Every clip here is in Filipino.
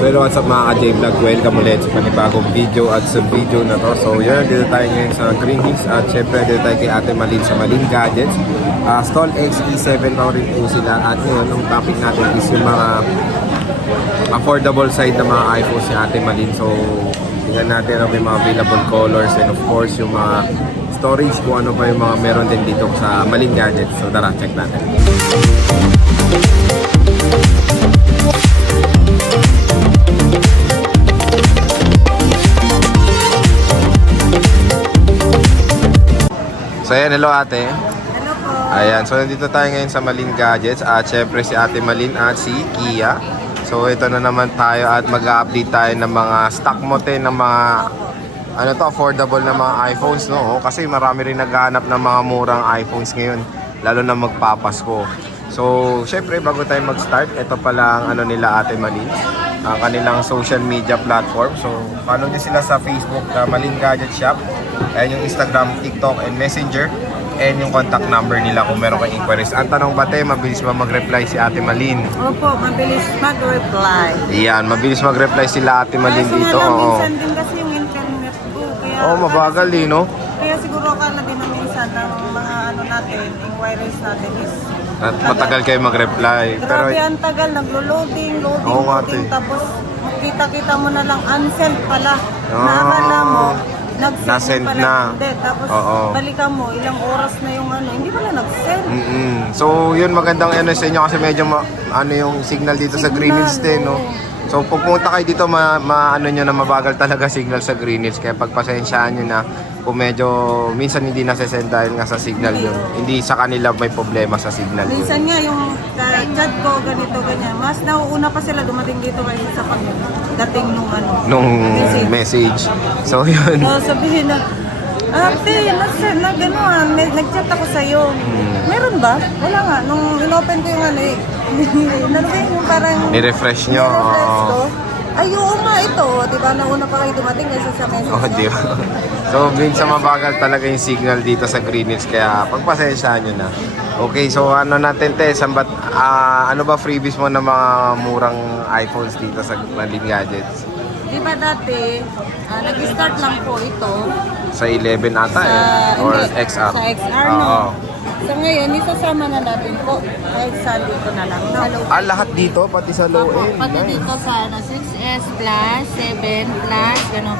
So hello, what's up mga ka-J-Vlog? Welcome ulit sa panibagong video at sa video na to. So yun, dito tayo ngayon sa Green Hills at syempre dito tayo kay Ate Malin sa Malin Gadgets. Stall XE7 pa rin po sila at ngayon ang topic natin is yung mga affordable side na mga iPhones ni Ate Malin. So tingnan natin ang may mga available colors and of course yung mga storage kung ano pa yung mga meron din dito sa Malin Gadgets. So tara, check natin. So ayan, hello ate. Hello po. Ayan, so nandito tayo ngayon sa Malin Gadgets at syempre si Ate Malin at si Kia. So ito na naman tayo at mag-update tayo ng mga stock mote ng mga affordable na mga iPhones, no? Kasi marami rin naghahanap ng mga murang iPhones ngayon, lalo na magpapasko. So syempre bago tayo mag-start, ito pala ang nila Ate Malin, ang kanilang social media platform. So follow niyo sila sa Facebook, Malin Gadget Shop. Ayan yung Instagram, TikTok, and Messenger. And yung contact number nila kung meron kayong inquiries. Ang tanong ba tayo, mabilis ba mag-reply si Ate Malin? Opo, mabilis mag-reply. Yan, mabilis mag-reply sila Ate Malin dito. Oo. Minsan din kasi yung internet ko. Kaya, Mabagal no? Kaya siguro akala din na minsan ng mga natin, inquiries natin is At matagal kayo mag-reply. Pero grabe ang tagal, naglo-loading, Oo nga, loading. te. Tapos makita-kita mo na lang unsent pala. Ah. Naakala mo, Na-send pala. na. Hindi, tapos Oo. balikan mo, ilang oras na yung hindi pala nag-send. So yun, magandang sa inyo kasi medyo yung signal dito sa Green Hills din, no? So pagpunta kayo dito, nyo na mabagal talaga signal sa Green Hills. Kaya pagpasensyaan nyo na kung medyo minsan hindi nasesend dahil nga sa signal yun. Hindi sa kanila may problema sa signal yun. Minsan nga yung chat ko, ganito, ganyan. Mas nauuna pa sila dumating dito kayo sa pagdating nung Message. So yun. So sabihin na, ate, nag-chat ako sa'yo. Meron ba? Wala nga. Nung in-open ko yung yung parang Ni-refresh nyo. ni-refresh Oo. ko. Ay, oo nga ito. Diba, nauna pa kayo dumating kasi sa message. Oh, di ba? So, minsan mabagal talaga yung signal dito sa Green Hills, kaya pagpasensyaan nyo na. Okay, so natin te, ano ba freebies mo ng mga murang iPhones dito sa Malin Gadgets? Diba dati, nag-start lang po ito. Sa 11 ata or hindi, XR? Sa XR, Oo. no? So ngayon, isasama na natin po. Kahit sa dito na lang. No? Lahat dito, pati sa low Opo, end. pati dito sa 6S Plus, 7 Plus, gano'n.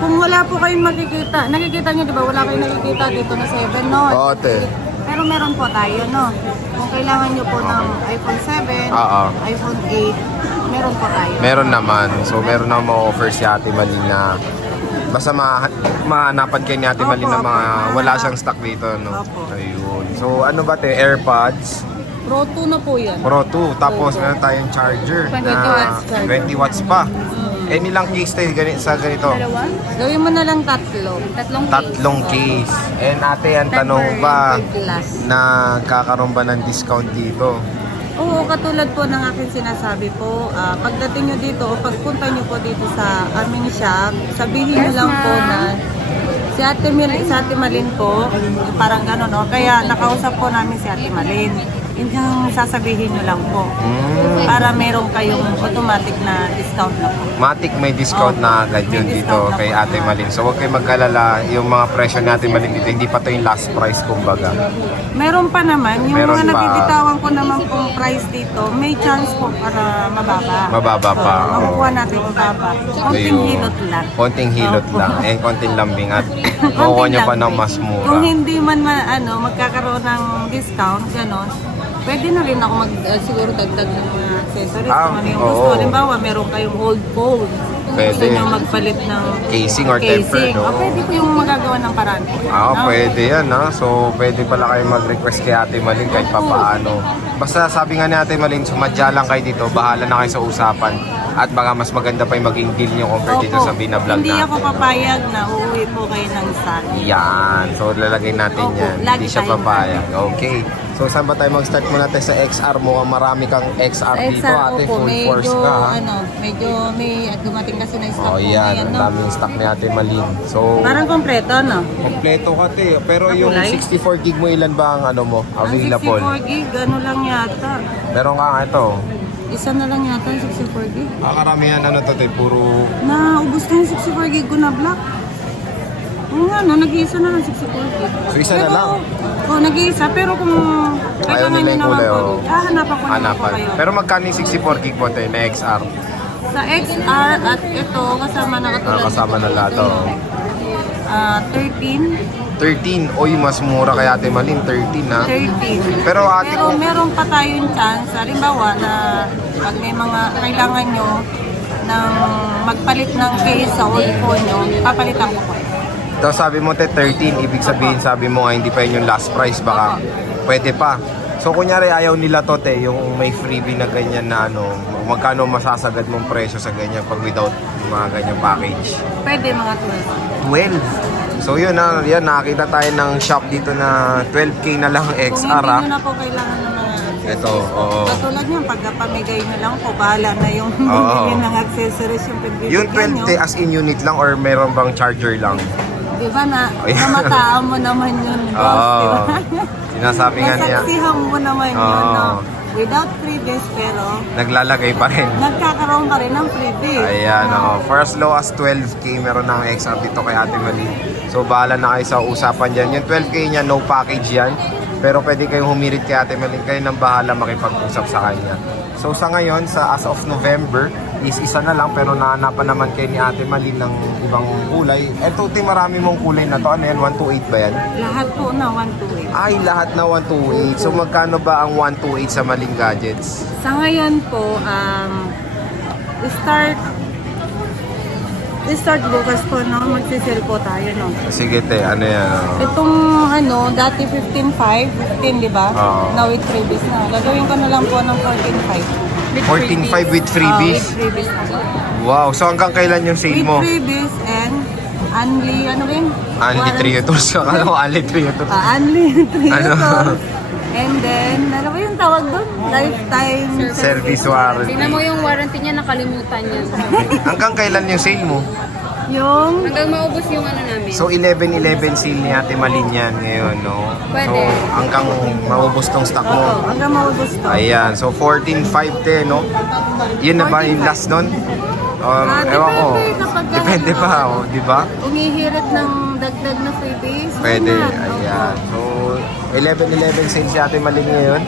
Kung wala po kayong nakikita nyo, di ba? Wala kayong nakikita dito na 7, no? Oo, te. Pero meron po tayo, no? Kung kailangan nyo po ng iPhone 7, Oo. iPhone 8, meron po tayo. Meron naman. So, meron na ma-offer si Ate Malin na basta mahanapan kayo ni Ate Malin na mga wala siyang stock dito, no? Opo. Ayun. So, ano ba te? AirPods Pro 2 na po yan. Pro 2. Tapos, meron tayong charger 20 na watts charger. 20 watts pa. Nilang case tayo sa ganito? Gawin mo na lang tatlong Case. Ate, ang tanong ba, kakaroon ba ng discount dito? Oo, katulad po ng aking sinasabi po, pagdating nyo dito o pagpunta nyo po dito sa aming shop, sabihin nyo lang po na si Ate Malin po, parang gano'n, no? Kaya nakausap po namin si Ate Malin. Yung sasabihin nyo lang po. Para meron kayong automatic na discount na po. Matic may discount na agad yun May dito discount na kay po. Ate Malin. So huwag kayong mag-alala, yung mga presyo ni Ate Malin dito, hindi pa to yung last price kumbaga. Meron pa naman, yung Meron mga pa. nabibitawan ko naman pong price dito, may chance po para mababa. Mababa pa, So, makukuha natin mababa. Konting Ayun. hilot lang. Konting hilot Opo. lang, and konting lambing at Konting makukuha nyo pa lang. ng mas mura. Kung hindi man magkakaroon ng discount, gano'n, pwede na rin ako siguro dagdag ng mga accessories kung ano yung gusto. oo. Halimbawa, meron kayong old phone. Pwede. Gusto nyo magpalit ng Casing or tempered, no? Pwede ko yung magagawa ng paraan po. Pwede yan So, pwede pala kayo mag-request kay Ate Malin kahit papaano. Basta sabi nga ni Ate Malin, sumadya lang kayo dito, bahala na kayo sa usapan. At baka mas maganda pa yung maging deal nyo compared dito sa binablog Hindi natin. ako papayag na uuwi po kayo ng stock. Yan. So, lalagay natin Opo, yan. lagi Hindi siya tayong papayag. Okay. So, saan ba tayo mag-start muna tayo sa XR mo? Marami kang XR dito, ate. Opo, Full force medyo, ka, ha? medyo may dumating kasi na stock Oh, po yan. ngayon, Ang no? daming stock ni Ate Malin. So, Parang kompleto, no? kompleto ka, te. Pero yung Kulay? 64 gig mo, ilan ba ang mo? Ang Available? 64 gig, ano lang yata. Meron ka ito. Isa na lang yata yung 64 gig. Karamihan ano to, puro... Naubos na yung 64 gig ko na black. Oo nga, no, nag-iisa na lang 64 gig. So, isa na lang? Oo, nag-iisa. Pero kung kailangan nila nyo yung naman kulay, po, oo. hanapan ko naman po Hanapan. kayo. Pero magkano yung 64 gig po tayo na XR? Sa XR at ito, kasama na katulad. Kasama na lahat, oh. 13. 13. Oy, mas mura kay Ate Malin. 13 ha. 13. Pero ate Pero ko... meron pa tayong chance. Halimbawa na pag may mga kailangan nyo ng magpalit ng case sa old phone nyo, papalitan ko po. Tapos sabi mo, 13. Ibig sabihin, sabi mo nga, hindi pa yun yung last price. Baka pwede pa. So, kunyari, ayaw nila to, yung may freebie na ganyan na ano, magkano masasagad mong presyo sa ganyan pag without mga ganyang package? Pwede mga 12. So yun na, yan, nakakita tayo ng shop dito na 12K na lang Kung XR hindi ha. nyo na po kailangan ng mga Ito, oo. katulad nyo, pagkapamigay nyo lang po, bahala na yung Oo. bibigyan ng accessories yung pagbibigyan Yung nyo. 12K as in unit lang or meron bang charger lang? Diba na, Ayan. namataan mo naman yun, boss. Oo. Diba? Sinasabi nga niya, Nasaksihan mo naman yun, Oo. no? Without freebies, pero naglalagay pa rin. nagkakaroon ka rin ng freebies. Ayan, for as low as 12K meron ng XR dito kay Ate Mali. So bahala na kayo sa usapan dyan. Yung 12K niya, no package yan. Pero pwede kayong humirit kay Ate Mali. Kayo nang bahala makipag-usap sa kanya. So sa ngayon, sa as of November, is isa na lang pero nahanapan naman kayo ni Ate Mali ng ibang kulay. Eto, marami mong kulay na to. Ano yan? 128 ba yan? Lahat po na 128. Ay, lahat na 128. So magkano ba ang 128 sa Maling Gadgets? Sa ngayon po, start bukas po, no? Magsisell po tayo, no? Sige te, ano yan? Itong dati 15.5, 15, di ba? Oo. Now with freebies na. Gagawin ko na lang po ng 14.5. 14.5 with freebies? With freebies na po. Wow, so hanggang kailan yung sale With mo? freebies and only, ano rin? Only 3 utils. Akala ko only 3 utils. Only 3 Ano? utils. And then, ano ba yung tawag doon? Lifetime Service warranty. Tingnan mo yung warranty niya, nakalimutan niya. Hanggang kailan yung sale mo? Yung Hanggang maubos yung ano namin. So 11-11 sale ni Ate Malin yan ngayon, no? Pwede. So hanggang maubos tong stock mo. hanggang maubos to. Ayan, so 14.5 no? Yun na ba yung last nun? Ewan ko. depende kapag Depende pa, oh, di ba? Umihirit ng dagdag na freebies. Pwede, why not? ayan. So 11-11 sale si Ate Malin ngayon.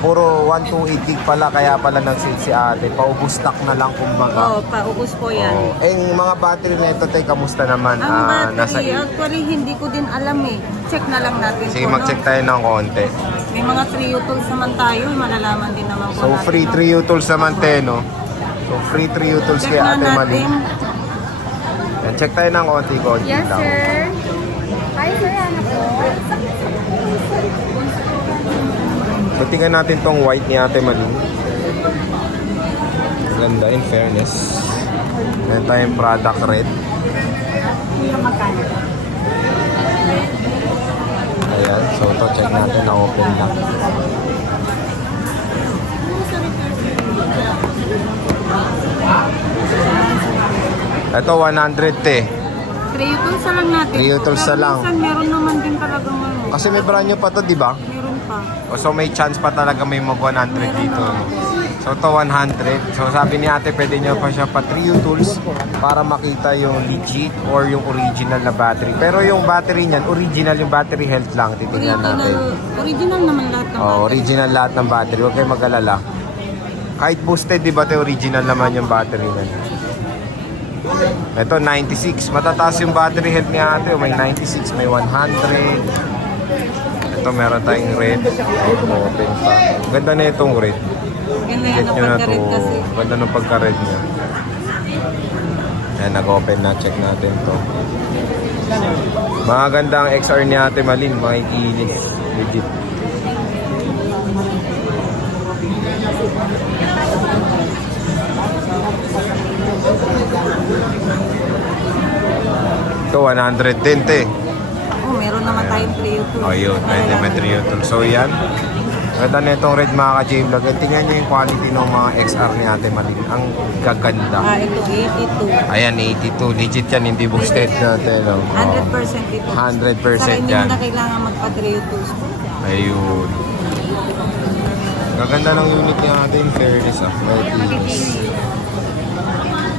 Puro 128 gig pala, kaya pala nag-sale si Ate. Paubos stock na lang kumbaga. Oo, paubos po yan. Yung mga battery na ito, kamusta naman? Ang battery, actually hindi ko din alam eh. Check na lang natin Sige, po, mag-check tayo ng konti. May mga 3 utils naman tayo, malalaman din naman po So, natin. free 3 utils naman, no? So, free 3 utils Check kay na Ate Mali. natin. Yan, check tayo ng konti-konti Yes, lang. sir. Hi, sir. Ano po? So, tingnan natin tong white ni Ate Mali. Ganda, in fairness. Meron tayong product red. Ayan, so ito check natin na open na. Ito 100 te. 3 utils na lang natin. 3 utils na Pero lang. minsan meron naman din talagang ano. Kasi may brand new pa to, di ba? Meron pa. So may chance pa talaga may mag 100 dito. So to 100. So sabi ni ate, pwede nyo pa siya pa 3 tools para makita yung legit or yung original na battery. Pero yung battery niyan, original yung battery health lang. Titingnan natin. Original naman lahat ng Oh, battery. original lahat ng battery. Huwag kayong mag-alala. Kahit boosted, di ba ito original naman yung battery niyan. Ito 96. Matataas yung battery health ni ate. May 96, may 100. Ito meron tayong red. Open pa. Ganda na itong red. Ganda yan Get ang nyo na to. pagkarit kasi. Ganda ng pagka-red niya. Ayan, nag-open na. Check natin to. Mga ganda ang XR ni Ate Malin. Mga ikinis. Legit. Ito, 100 din, te. Oh, meron naman tayong 3 utils. Oh, yun. Pwede may 3 utils. So, yan. Ganda na itong red mga ka-J-Vlog. At tingnan nyo yung quality ng mga XR ni Ate Malin. Ang gaganda. Ito 82. Ayan, 82. Legit yan, hindi boosted natin. No? 100% ito. 100% Saka hindi yan. mo na kailangan magpa-3 utils. Ayun. Gaganda ng unit niya natin, fairness ah. LEDs.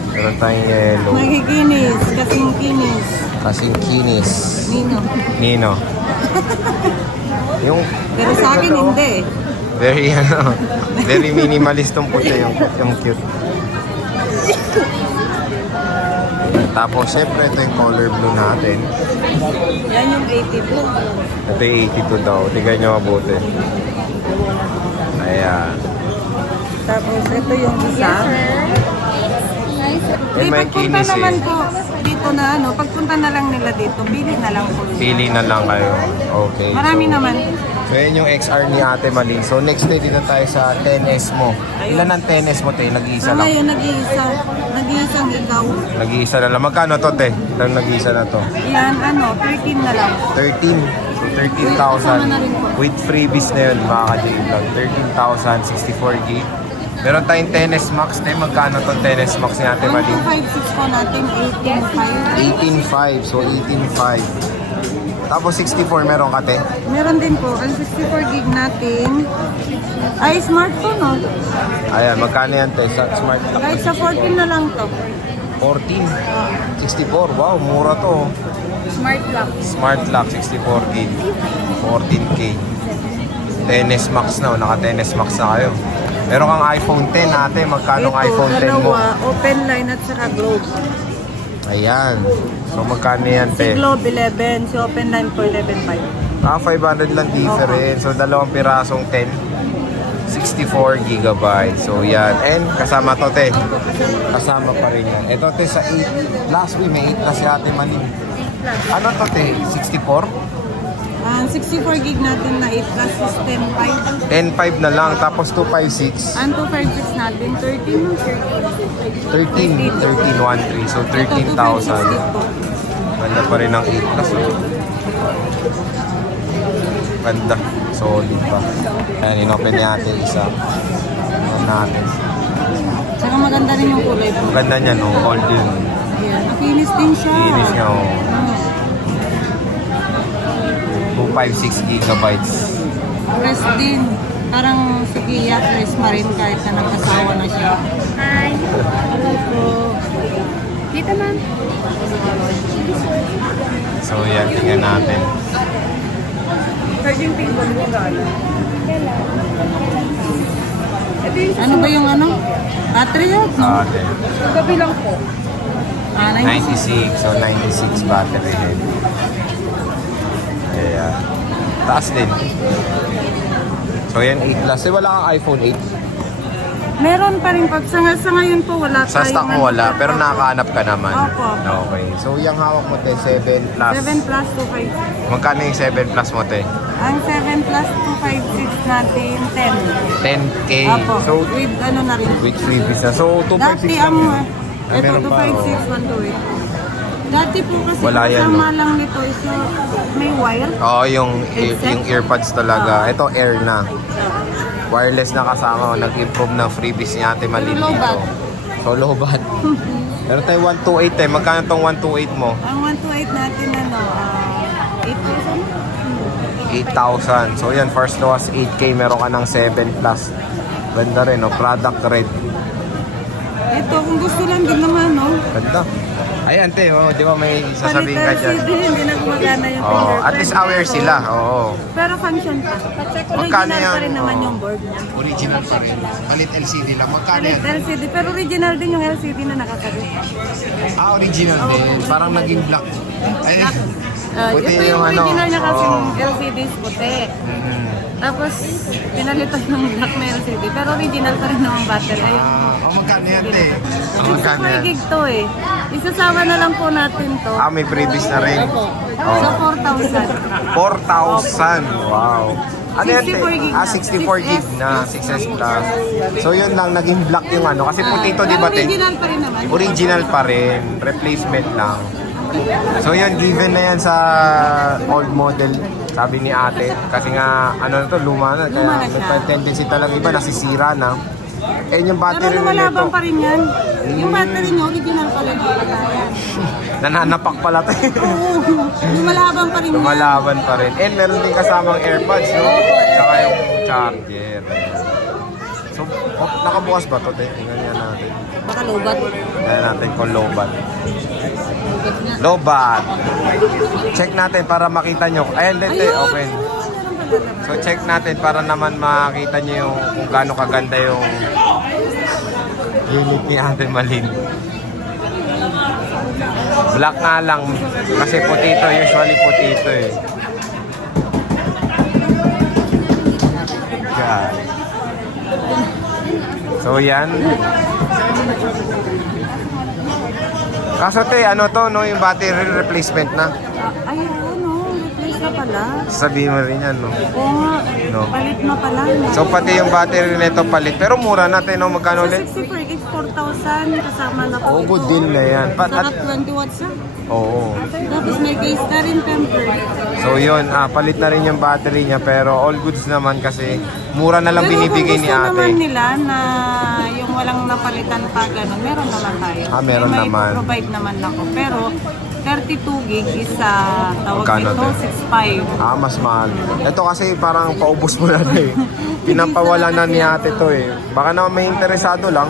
Meron tayong yellow. Magiginis, kasing kinis. Kasing kinis. Nino. Nino. Yung Pero sa akin hindi. very very minimalist tong puti, yung cute. Tapos syempre ito yung color blue natin. Yan yung 82. Ito yung 82 daw. Tignan nyo mabuti. Ayan. Tapos ito yung isa. Eh, may Pagpunta kinis naman eh. po dito na ano, pagpunta na lang nila dito, pili na lang po. Pili na lang kayo. Okay. Marami so, naman. So yun yung XR ni Ate Malin. So next day dito tayo sa 10S mo. Ilan ang 10S mo, te? Nag-iisa Sa lang. ngayon, nag-iisang ikaw. Nag-iisa na lang. Magkano to, te? Ilan nag-iisa na to? Yan, 13 na lang. 13. So 13,000. With freebies na yun, mga ka-J-Vlog. 13,000, 64 gig. Meron tayong 10S Max, te. Magkano tong 10S Max ni Ate Malin? 1256 po natin, 18.5. 18.5. So 18.5. Tapos 64 meron ka, te? Meron din po, ang 64 gig natin. Ay, smartphone, no? Ayan, magkano yan, te? Sa smart lock. Kahit sa 14 na lang to. 14. 64. Wow, mura to. Smart lock. Smart lock, 64 gig. 14K. 10S Max na. Naka 10S Max na kayo. Meron kang iPhone 10 ate. Magkano ang iPhone 10 mo? dalawa, open line at saka globe. Ayan. So magkano yan, Si te? globe 11, si open line po 11.5. 500 lang difference. So dalawang pirasong 10. 64 gigabytes. So yan. And kasama to, te. Kasama pa rin yan. Ito, te, sa 8. Last week may 8 na si Ate Malin. Ano to, te? 64? Ang 64 gig natin na 8 plus is 10.5. 10.5 na lang. Tapos 256. Ang 256 natin, 13. 13. 13.13. So 13,000. Ganda pa rin ang 8 plus. Oh. Ganda. Solid pa. Ayan, inopen niya natin isa. Ayan natin. Tsaka maganda rin yung kulay po. Ganda niya, no? All din. Ayan, makinis din siya. Linis niya, oh. 256 gigabytes. Press din. Parang si Kia, press pa rin kahit na nagkasawa na siya. Hi. Hello po. Dito, ma'am. So yan, tingnan natin. Charging table mo gano'n? Ano ba yung ano? Battery yun? Ate. Gabi lang po. 96. So 96 battery din. Kaya, taas din. So yan, 8 plus. Eh, wala kang iPhone 8. Meron pa rin. Pag sa ngayon po, wala Sa tayong stock mo wala, pero opo. nakahanap ka naman. Opo. Okay. So yung hawak mo, te, 7 plus. 7 plus 256. Magkano yung 7 plus mo, te? Ang 7 plus 256 natin, 10. 10K. Opo. So, With ano na rin. with freebies na. So, 256 Dati lang ang, yun. Ay, ito meron pa, 256, 128. Dati po kasi Wala yan, kasama no? lang nito is may wire. Oo, yung Headset? earpods talaga. Ito, air na. Wireless na kasama. Nag-improve ng freebies ni Ate Malin Pero low dito. bat. So, low bat. Meron tayo 128 eh. Magkano tong 128 mo? Ang 128 natin, 8,000. 8,000. So, yan. First was 8K. Meron ka ng 7 plus. Ganda rin, no? Product red. Ito, kung gusto lang din naman, no? Ganda. Ayan, te. Oh, di ba may sasabihin ka dyan? LCD, hindi na gumagana yung Oh, fingerprint. at least aware sila. Oo. Pero function pa. Magkano Original yan? pa rin naman Oo. yung board niya. Original pa rin. Palit LCD lang. Magkano Palit LCD, pero original din yung LCD na nakakabit. original din. Parang naging black. Ay, Puti Ito yung yung ano. original niya kasi Oo. yung LCD is puti. mm, Tapos, pinalitan ng black na LCD. Pero original pa rin naman battery. Ayun. magkano yan, te? Magkano 64 yan? gig to eh. Isasama na lang po natin to. May previous na rin. So, 4,000. 4,000. Wow. Ano yan, te? 64 gig na. 64 gig na. 6S Plus. So, yun lang. Naging black yung ano. Kasi puti ito, di ba, te? Original pa rin naman. Original pa rin. Replacement lang. So, yun. Given na yan sa old model. Sabi ni ate. Kasi nga, ano na to, luma na. Luma Kaya na siya. may tendency talaga iba, nasisira na. Eh, yung Pero battery na lumalabang nito, pa rin yan. Yung battery niya, original pa rin yung pagkayan. nananapak pala to. Oo, lumalabang pa rin yan. Lumalaban pa rin. And meron din kasamang AirPods, no? Tsaka yung charger. So, nakabukas ba ito? Tingnan niya natin. Baka lobat. Tingnan natin kung lobat. Lobat nga. Lobat! Check natin para makita nyo. Ayan, dito, Ayun! open. Meron pala. So, check natin para naman makita nyo yung kung gaano kaganda yung unit ni Ate Malin. Black nga lang. Kasi puti ito. Usually puti ito eh. God. So, yan. Kaso te, ano to, no? Yung battery replacement na. Ay, ano, replace na pala. Sabihin mo rin yan, no? Oo nga, No. palit na pala. So, pati yung battery nito palit. Pero mura natin, no? Magkano ulit? 64 gigs, 4,000 kasama na po Oh, ito. good deal na yan. Saka 20 watts na. Oo. Tapos may case na rin temper. So, yun. Palit na rin yung battery niya. Pero all goods naman kasi mura na lang binibigay ni Pero kung gusto naman ate. nila na yung walang napalitan pa gano'n, meron naman tayo. Meron may naman. provide naman ako. Pero 32 gig is tawag Magkano, ito, te? 6.5. Mas mahal. Ito kasi parang paubos mo na eh. Pinampawala na ni ate to eh. Baka naman may interesado lang.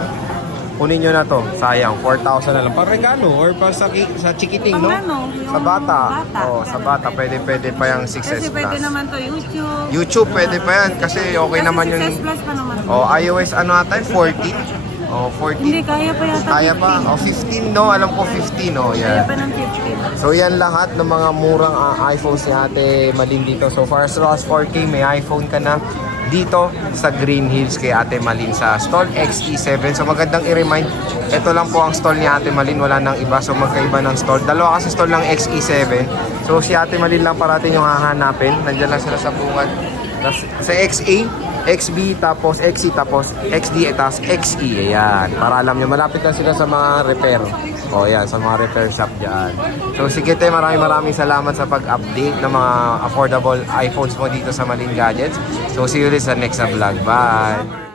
Kunin nyo na to. Sayang. 4,000 na lang. Para regalo or para sa chikiting, no? Pang ano, yung Sa bata. bata. Oh, sa bata. Pwede pa yung 6S Kasi pwede Plus. naman to YouTube. YouTube, pwede pa yan. Kasi okay Kasi naman 6S yung... Plus pa naman. Oh, iOS ano ata? 14? Oh, 14. Hindi, kaya pa yata. Kaya pa? 15. Oh, 15, no? Alam ko 15, no? Kaya Yan. pa ng 15. So, yan lahat ng mga murang iPhones ni Ate Malin dito. So, far as low as 4K, may iPhone ka na dito sa Green Hills kay Ate Malin sa stall XE7. So, magandang i-remind, ito lang po ang stall ni Ate Malin. Wala nang iba. So, magkaiba ng stall. Dalawa kasi stall ng XE7. So, si Ate Malin lang parating yung hahanapin. Nandiyan lang sila sa bungad. Sa XA, XB, tapos XC, tapos XD, tapos XE. Ayan. Para alam nyo, malapit lang sila sa mga repair. O yan, sa mga repair shop dyan. So sige te, maraming salamat sa pag-update ng mga affordable iPhones mo dito sa Malin Gadgets. So see you ulit sa next na vlog. Bye!